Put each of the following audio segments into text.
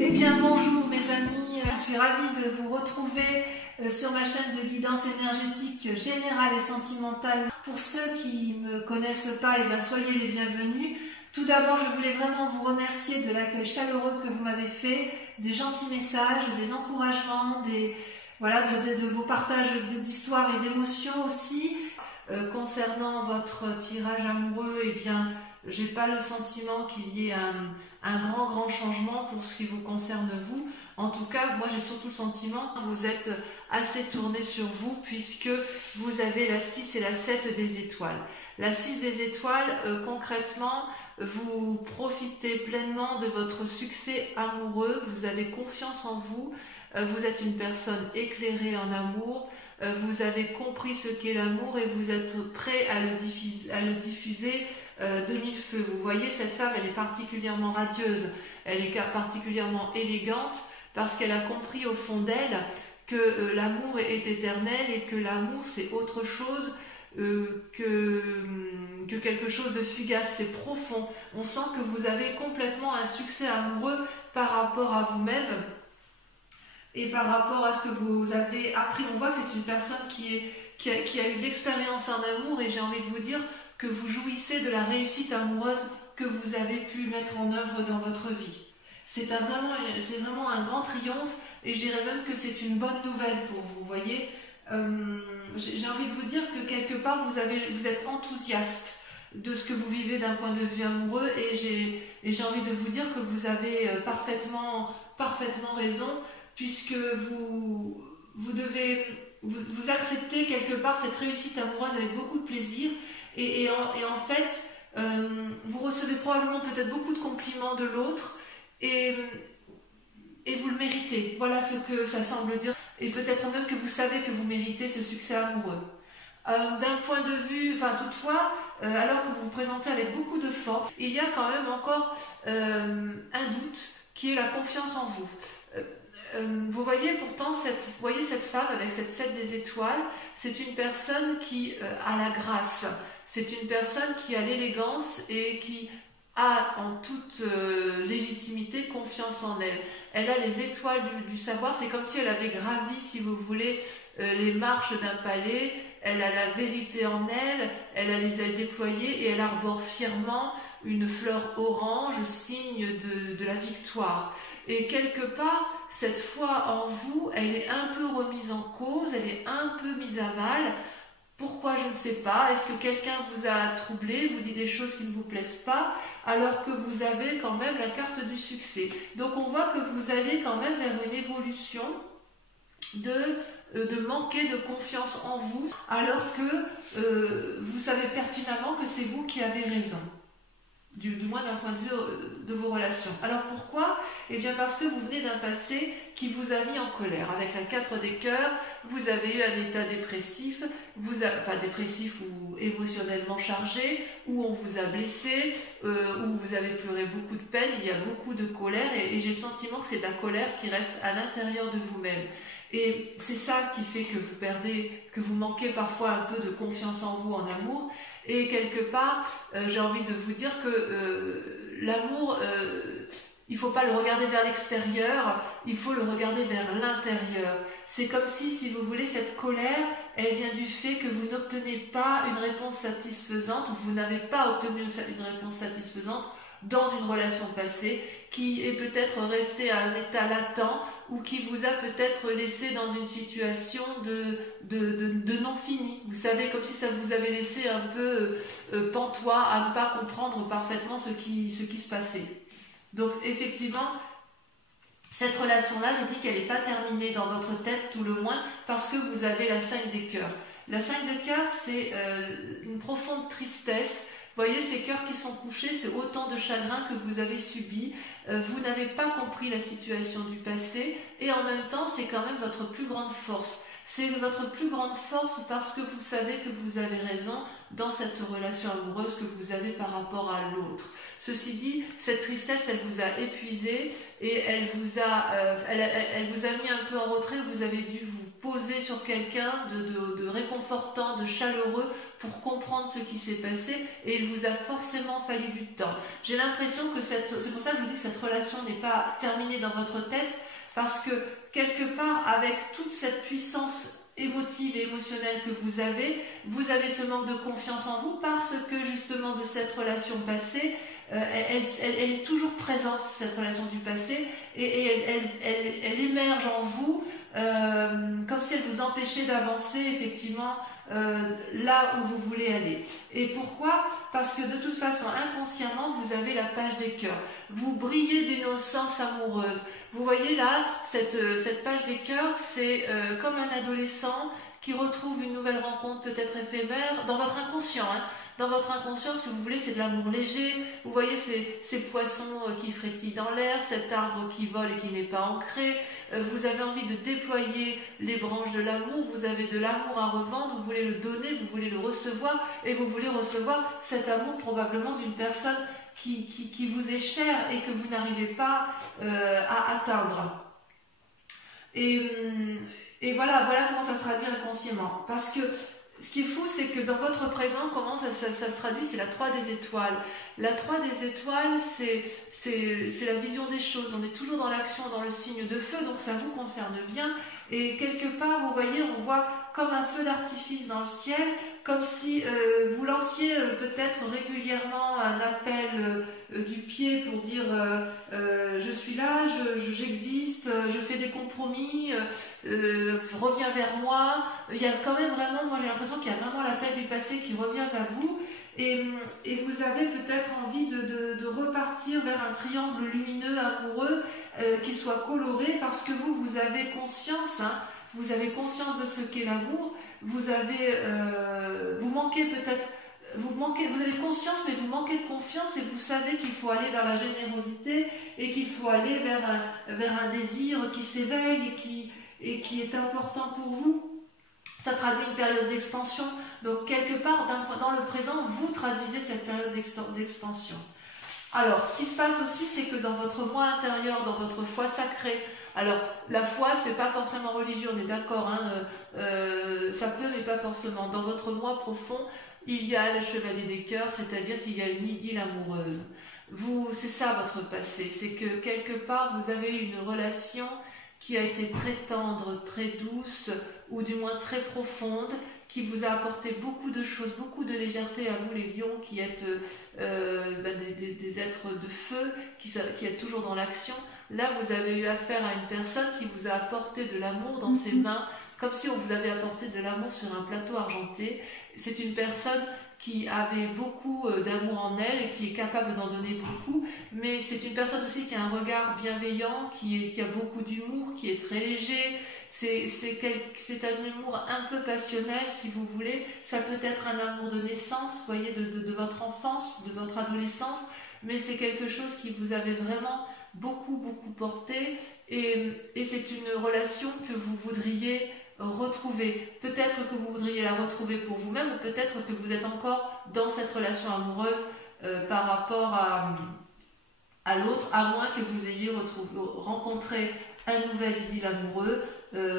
Eh bien bonjour mes amis, je suis ravie de vous retrouver sur ma chaîne de guidance énergétique générale et sentimentale. Pour ceux qui ne me connaissent pas, eh bien, soyez les bienvenus. Tout d'abord, je voulais vraiment vous remercier de l'accueil chaleureux que vous m'avez fait, des gentils messages, des encouragements, de vos partages d'histoires et d'émotions aussi. Concernant votre tirage amoureux, eh bien, j'ai pas le sentiment qu'il y ait un grand changement pour ce qui vous concerne vous. En tout cas, moi j'ai surtout le sentiment que vous êtes assez tourné sur vous puisque vous avez la 6 et la 7 des étoiles. La 6 des étoiles, concrètement, vous profitez pleinement de votre succès amoureux, vous avez confiance en vous, vous êtes une personne éclairée en amour, vous avez compris ce qu'est l'amour et vous êtes prêt à le diffuser de mille feux. Vous voyez, cette femme, elle est particulièrement radieuse, elle est particulièrement élégante parce qu'elle a compris au fond d'elle que l'amour est éternel et que l'amour c'est autre chose que quelque chose de fugace, c'est profond. On sent que vous avez complètement un succès amoureux par rapport à vous-même et par rapport à ce que vous avez appris. On voit que c'est une personne qui a eu de l'expérience en amour et j'ai envie de vous dire que vous jouissez de la réussite amoureuse que vous avez pu mettre en œuvre dans votre vie. C'est vraiment un grand triomphe et je dirais même que c'est une bonne nouvelle pour vous, voyez. J'ai envie de vous dire que quelque part vous êtes enthousiaste de ce que vous vivez d'un point de vue amoureux et j'ai envie de vous dire que vous avez parfaitement raison puisque vous acceptez quelque part cette réussite amoureuse avec beaucoup de plaisir et en fait vous recevez probablement peut-être beaucoup de compliments de l'autre et vous le méritez. Voilà ce que ça semble dire. Et peut-être même que vous savez que vous méritez ce succès amoureux. D'un point de vue, toutefois, alors que vous vous présentez avec beaucoup de force, il y a quand même encore un doute qui est la confiance en vous. Vous voyez pourtant cette femme avec cette 7 des étoiles, c'est une personne qui a la grâce, c'est une personne qui a l'élégance et qui a en toute légitimité confiance en elle. Elle a les étoiles du savoir, c'est comme si elle avait gravi, si vous voulez, les marches d'un palais, elle a la vérité en elle, elle a les ailes déployées et elle arbore fièrement une fleur orange, signe de la victoire. Et quelque part, cette foi en vous, elle est un peu remise en cause, elle est un peu mise à mal. Pourquoi, je ne sais pas. Est-ce que quelqu'un vous a troublé, vous dit des choses qui ne vous plaisent pas, alors que vous avez quand même la carte du succès. Donc on voit que vous allez quand même vers une évolution de manquer de confiance en vous, alors que vous savez pertinemment que c'est vous qui avez raison. Du moins d'un point de vue de vos relations. Alors pourquoi? Eh bien parce que vous venez d'un passé qui vous a mis en colère. Avec la 4 des cœurs, vous avez eu un état dépressif, dépressif ou émotionnellement chargé, où on vous a blessé, où vous avez pleuré beaucoup de peine, il y a beaucoup de colère et j'ai le sentiment que c'est de la colère qui reste à l'intérieur de vous-même. Et c'est ça qui fait que vous manquez parfois un peu de confiance en vous, en amour. Et quelque part, j'ai envie de vous dire que l'amour, il ne faut pas le regarder vers l'extérieur, il faut le regarder vers l'intérieur. C'est comme si vous voulez, cette colère, elle vient du fait que vous n'obtenez pas une réponse satisfaisante, ou vous n'avez pas obtenu une réponse satisfaisante dans une relation passée, qui est peut-être restée à un état latent, ou qui vous a peut-être laissé dans une situation de non fini. Vous savez, comme si ça vous avait laissé un peu pantois à ne pas comprendre parfaitement ce qui se passait. Donc effectivement, cette relation-là, je dis qu'elle n'est pas terminée dans votre tête, tout le moins, parce que vous avez la 5 des cœurs. La 5 des cœurs, c'est une profonde tristesse. Vous voyez, ces cœurs qui sont couchés, c'est autant de chagrin que vous avez subi. Vous n'avez pas compris la situation du passé et en même temps, c'est quand même votre plus grande force. C'est votre plus grande force parce que vous savez que vous avez raison dans cette relation amoureuse que vous avez par rapport à l'autre. Ceci dit, cette tristesse, elle vous a épuisé et elle vous a mis un peu en retrait. Vous avez dû vous poser sur quelqu'un, de réconfortant, de chaleureux pour comprendre ce qui s'est passé, et il vous a forcément fallu du temps. J'ai l'impression que c'est pour ça que je vous dis que cette relation n'est pas terminée dans votre tête, parce que quelque part, avec toute cette puissance émotive et émotionnelle que vous avez ce manque de confiance en vous parce que justement de cette relation passée, elle est toujours présente, cette relation du passé, et elle émerge en vous comme si elle vous empêchait d'avancer effectivement là où vous voulez aller. Et pourquoi? Parce que de toute façon, inconsciemment, vous avez la page des cœurs. Vous brillez d'innocence amoureuse. Vous voyez là, cette page des cœurs, c'est comme un adolescent qui retrouve une nouvelle rencontre peut-être éphémère dans votre inconscient. Dans votre inconscient, si vous voulez, c'est de l'amour léger. Vous voyez ces poissons qui frétillent dans l'air, cet arbre qui vole et qui n'est pas ancré. Vous avez envie de déployer les branches de l'amour. Vous avez de l'amour à revendre. Vous voulez le donner, vous voulez le recevoir. Et vous voulez recevoir cet amour probablement d'une personne qui vous est chère et que vous n'arrivez pas à atteindre. Et voilà comment ça se traduit inconsciemment. Parce que ce qui est fou, c'est que dans votre présent, comment ça se traduit, c'est la 3 des étoiles. La 3 des étoiles, c'est la vision des choses. On est toujours dans l'action, dans le signe de feu, donc ça vous concerne bien. Et quelque part, vous voyez, on voit comme un feu d'artifice dans le ciel, comme si vous lanciez peut-être régulièrement un appel du pied pour dire je suis là, j'existe, je fais des compromis, reviens vers moi. Il y a quand même vraiment, moi j'ai l'impression qu'il y a vraiment l'appel du passé qui revient à vous, et vous avez peut-être envie de repartir vers un triangle lumineux, amoureux, qui soit coloré, parce que vous avez conscience, vous avez conscience de ce qu'est l'amour, vous avez, vous avez conscience, mais vous manquez de confiance, et vous savez qu'il faut aller vers la générosité, et qu'il faut aller vers un désir qui s'éveille, et qui est important pour vous. Ça traduit une période d'expansion, donc quelque part, dans le présent, vous traduisez cette période d'expansion. Alors, ce qui se passe aussi, c'est que dans votre moi intérieur, dans votre foi sacrée, alors la foi, c'est pas forcément religieux, on est d'accord, ça peut, mais pas forcément. Dans votre moi profond, il y a le chevalier des cœurs, c'est-à-dire qu'il y a une idylle amoureuse. C'est ça votre passé, c'est que quelque part, vous avez eu une relation qui a été très tendre, très douce, ou du moins très profonde, qui vous a apporté beaucoup de choses, beaucoup de légèreté à vous les lions qui êtes des êtres de feu, qui êtes toujours dans l'action. Là, vous avez eu affaire à une personne qui vous a apporté de l'amour dans ses mains, comme si on vous avait apporté de l'amour sur un plateau argenté. C'est une personne qui avait beaucoup d'amour en elle et qui est capable d'en donner beaucoup, mais c'est une personne aussi qui a un regard bienveillant, qui a beaucoup d'humour, qui est très léger. C'est un humour un peu passionnel, si vous voulez. Ça peut être un amour de naissance, vous voyez, de votre enfance, de votre adolescence, mais c'est quelque chose qui vous avait vraiment beaucoup porté, et c'est une relation que vous voudriez retrouver. Peut-être que vous voudriez la retrouver pour vous-même, ou peut-être que vous êtes encore dans cette relation amoureuse par rapport à l'autre, à moins que vous ayez rencontré un nouvel idylle amoureux.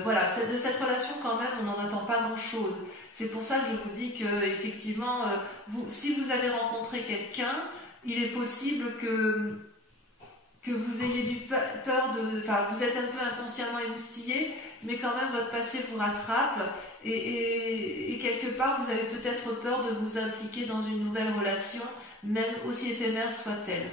Voilà, de cette relation quand même, on n'en attend pas grand-chose. C'est pour ça que je vous dis que effectivement, si vous avez rencontré quelqu'un, il est possible que vous ayez peur vous êtes un peu inconsciemment émoustillé, mais quand même votre passé vous rattrape, et quelque part vous avez peut-être peur de vous impliquer dans une nouvelle relation, même aussi éphémère soit-elle.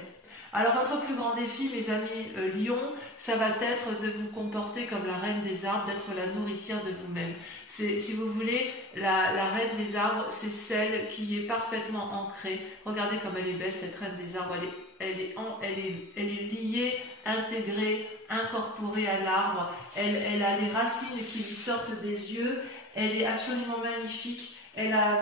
Alors votre plus grand défi, mes amis lions, ça va être de vous comporter comme la reine des arbres, d'être la nourricière de vous-même. Si vous voulez, la reine des arbres, c'est celle qui est parfaitement ancrée. Regardez comme elle est belle, cette reine des arbres. Elle est liée, intégrée, incorporée à l'arbre. Elle a les racines qui lui sortent des yeux. Elle est absolument magnifique. Elle a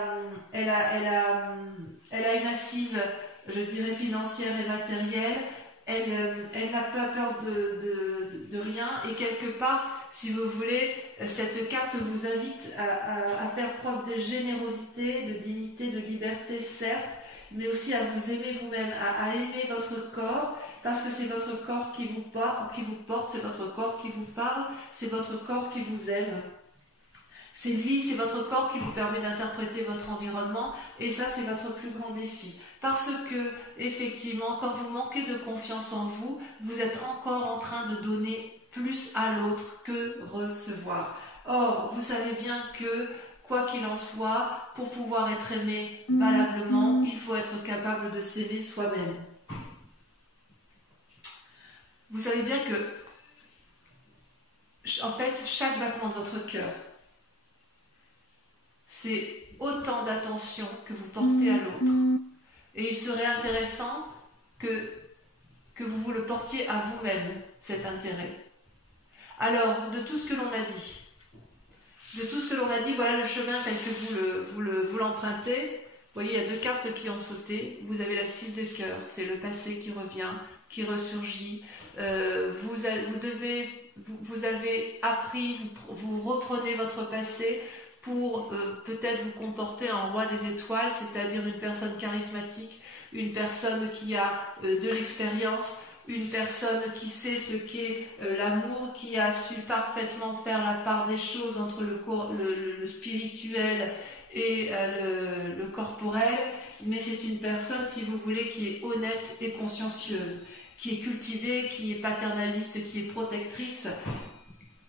une assise, je dirais, financière et matérielle. Elle n'a pas peur de rien, et quelque part, si vous voulez, cette carte vous invite à faire preuve de générosité, de dignité, de liberté, certes, mais aussi à vous aimer vous-même, à aimer votre corps, parce que c'est votre corps qui vous porte, c'est votre corps qui vous parle, c'est votre corps qui vous aime. C'est lui, c'est votre corps qui vous permet d'interpréter votre environnement et ça c'est votre plus grand défi. Parce que, effectivement, quand vous manquez de confiance en vous, vous êtes encore en train de donner plus à l'autre que recevoir. Or, vous savez bien que, quoi qu'il en soit, pour pouvoir être aimé valablement, il faut être capable de s'aimer soi-même. Vous savez bien que, en fait, chaque battement de votre cœur, c'est autant d'attention que vous portez à l'autre. Et il serait intéressant que vous vous le portiez à vous-même, cet intérêt. Alors, de tout ce que l'on a dit, voilà le chemin tel que vous l'empruntez. Vous voyez, il y a 2 cartes qui ont sauté. Vous avez la 6 de cœur, c'est le passé qui revient, qui ressurgit. Vous avez appris, vous reprenez votre passé pour peut-être vous comporter en roi des étoiles, c'est-à-dire une personne charismatique, une personne qui a de l'expérience, une personne qui sait ce qu'est l'amour, qui a su parfaitement faire la part des choses entre le spirituel et le corporel, mais c'est une personne, si vous voulez, qui est honnête et consciencieuse, qui est cultivée, qui est paternaliste, qui est protectrice.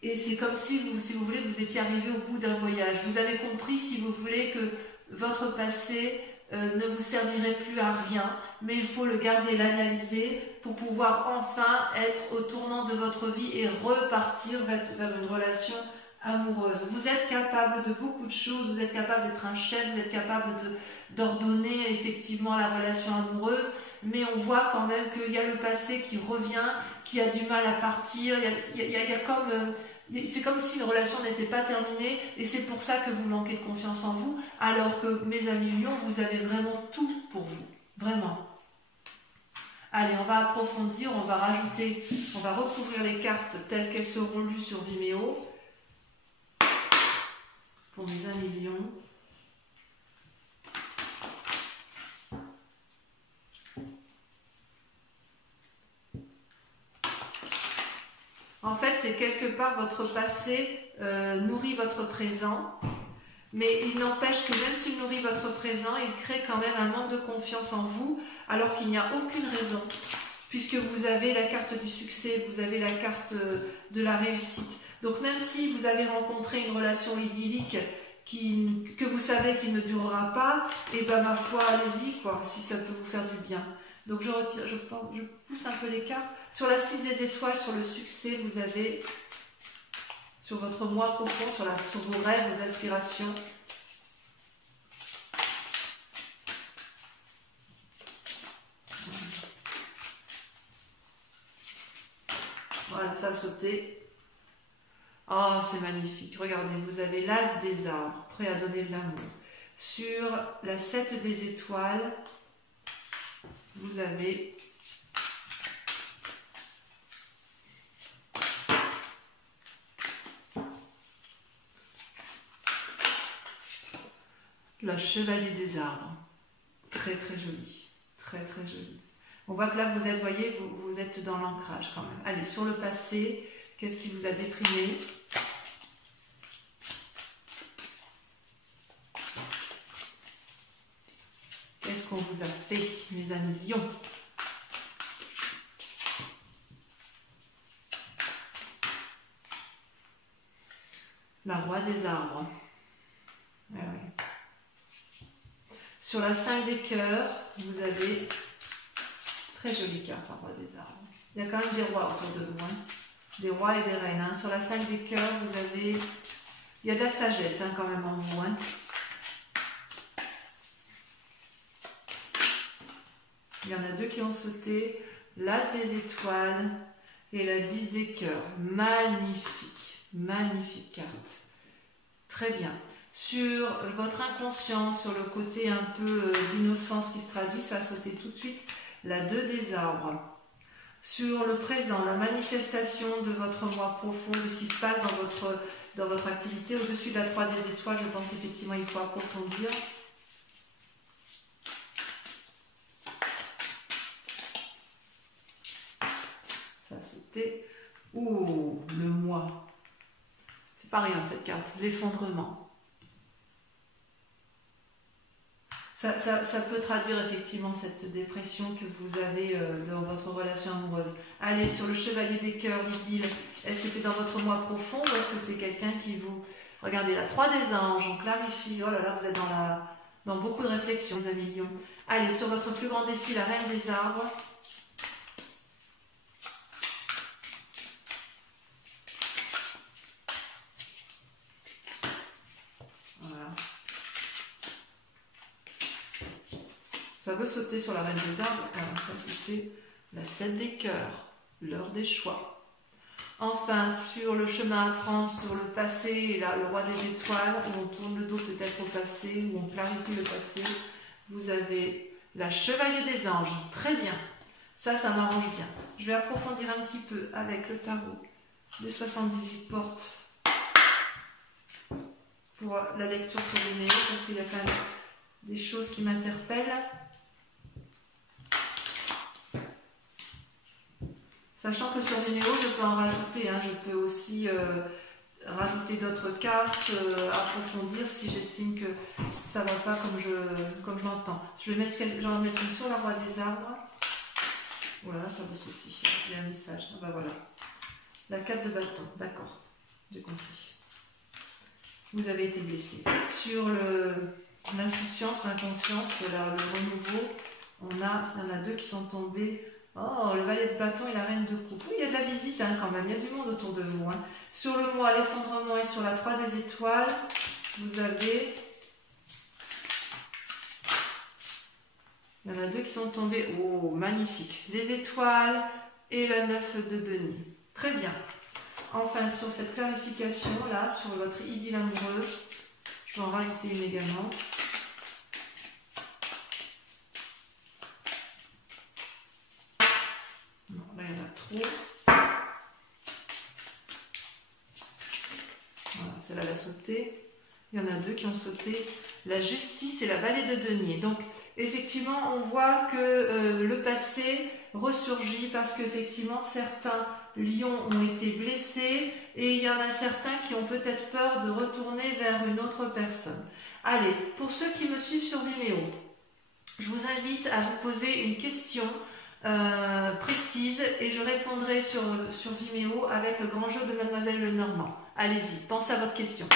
Et c'est comme si vous voulez, vous étiez arrivé au bout d'un voyage. Vous avez compris, si vous voulez, que votre passé ne vous servirait plus à rien, mais il faut le garder, l'analyser pour pouvoir enfin être au tournant de votre vie et repartir vers une relation amoureuse. Vous êtes capable de beaucoup de choses, vous êtes capable d'être un chef, vous êtes capable d'ordonner effectivement la relation amoureuse, mais on voit quand même qu'il y a le passé qui revient, qui a du mal à partir, c'est comme si une relation n'était pas terminée et c'est pour ça que vous manquez de confiance en vous, alors que, mes amis lions, vous avez vraiment tout pour vous. Vraiment. Allez, on va approfondir, on va recouvrir les cartes telles qu'elles seront lues sur Vimeo. Pour mes amis lions. En fait, c'est quelque part votre passé nourrit votre présent, mais il n'empêche que même s'il nourrit votre présent, il crée quand même un manque de confiance en vous, alors qu'il n'y a aucune raison, puisque vous avez la carte du succès, vous avez la carte de la réussite. Donc même si vous avez rencontré une relation idyllique que vous savez qu'il ne durera pas, et ben ma foi, allez-y, quoi, si ça peut vous faire du bien. Donc je pousse un peu les cartes. Sur la 6 des étoiles, sur le succès, vous avez, sur votre moi profond, sur vos rêves, vos aspirations. Voilà, ça a sauté. Oh, c'est magnifique. Regardez, vous avez l'as des arbres, prêt à donner de l'amour. Sur la 7 des étoiles, vous avez le chevalier des arbres. Très très joli. Très très joli. On voit que là, vous êtes, voyez, vous êtes dans l'ancrage quand même. Allez, sur le passé, qu'est-ce qui vous a déprimé ? Qu'est-ce qu'on vous a fait, mes amis lions ? La roi des arbres. Ouais, ouais. Sur la 5 des cœurs, vous avez très jolie carte, la roi des arbres. Il y a quand même des rois autour de vous, hein. Des rois et des reines. Hein. Sur la 5 des cœurs, vous avez... Il y a de la sagesse hein, quand même en vous. Hein. Il y en a 2 qui ont sauté. L'as des étoiles et la 10 des cœurs. Magnifique. Magnifique carte. Très bien. Sur votre inconscient, sur le côté un peu d'innocence qui se traduit, ça a sauté tout de suite. La 2 des arbres. Sur le présent, la manifestation de votre moi profond, de ce qui se passe dans votre activité. Au-dessus de la 3 des étoiles, je pense qu'effectivement il faut approfondir. Ça a sauté. Oh, le moi. pas rien cette carte, l'effondrement. Ça peut traduire effectivement cette dépression que vous avez dans votre relation amoureuse. Allez, sur le chevalier des cœurs, l'idylle, est-ce que c'est dans votre moi profond ou est-ce que c'est quelqu'un qui vous... Regardez, la 3 des anges, on clarifie. Oh là là, vous êtes dans beaucoup de réflexions, les amis lions. Allez, sur votre plus grand défi, la reine des arbres. Ça veut sauter sur la reine des arbres. Alors ça c'était la 7 des cœurs, l'heure des choix. Enfin, sur le chemin à prendre, sur le passé, et là, le roi des étoiles, où on tourne le dos peut-être au passé, où on clarifie le passé, vous avez la chevalier des anges. Très bien. Ça m'arrange bien. Je vais approfondir un petit peu avec le tarot des 78 portes pour la lecture sur les néos, parce qu'il y a quand même des choses qui m'interpellent. Sachant que sur Vimeo, je peux en rajouter, hein, je peux aussi rajouter d'autres cartes, approfondir si j'estime que ça ne va pas comme je l'entends. J'en vais mettre une sur la roi des arbres. Voilà, ça veut ceci. Il y a un message. Ah bah voilà. La 4 de bâton, d'accord, j'ai compris. Vous avez été blessé. Sur l'insouciance, l'inconscience, le renouveau, il y en a 2 qui sont tombés. Oh, le valet de bâton et la reine de coupe. Oui, il y a de la visite hein, quand même, il y a du monde autour de vous. Hein. Sur le mois, l'effondrement et sur la 3 des étoiles, vous avez... Il y en a 2 qui sont tombés. Oh, magnifique. Les étoiles et la 9 de denier. Très bien. Enfin, sur cette clarification là, sur votre idylle amoureuse, je vais en rajouter une également. Trop. Voilà, celle-là elle a sauté. Il y en a 2 qui ont sauté. La justice et la vallée de denier. Donc, effectivement, on voit que le passé ressurgit parce qu'effectivement, certains lions ont été blessés et il y en a certains qui ont peut-être peur de retourner vers une autre personne. Allez, pour ceux qui me suivent sur Vimeo, je vous invite à vous poser une question précise et je répondrai sur Vimeo avec le grand jeu de Mademoiselle Lenormand. Allez-y, pensez à votre question.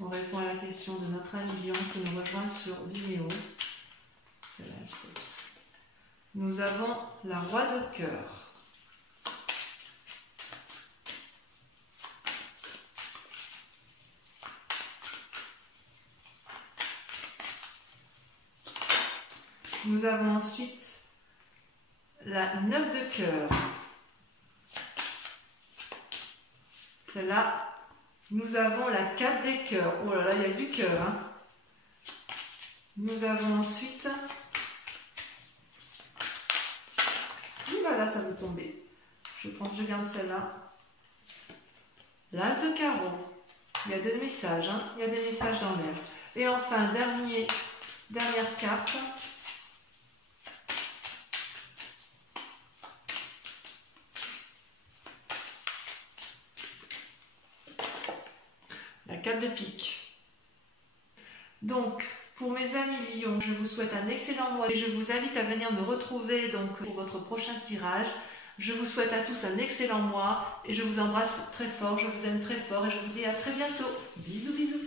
On répond à la question de notre ami Lion qui nous rejoint sur Vimeo. Nous avons la roi de cœur. Nous avons ensuite la 9 de cœur. Celle-là. Nous avons la 4 des cœurs. Oh là là, il y a du cœur. Hein. Nous avons ensuite... Voilà, ça veut tomber. Je garde celle-là. L'as de carreau. Il y a des messages. Hein. Il y a des messages dans l'air. Et enfin, dernière carte. La 4 de pique. Donc, pour mes amis lions, je vous souhaite un excellent mois et je vous invite à venir me retrouver donc, pour votre prochain tirage. Je vous souhaite à tous un excellent mois et je vous embrasse très fort, je vous aime très fort et je vous dis à très bientôt. Bisous, bisous.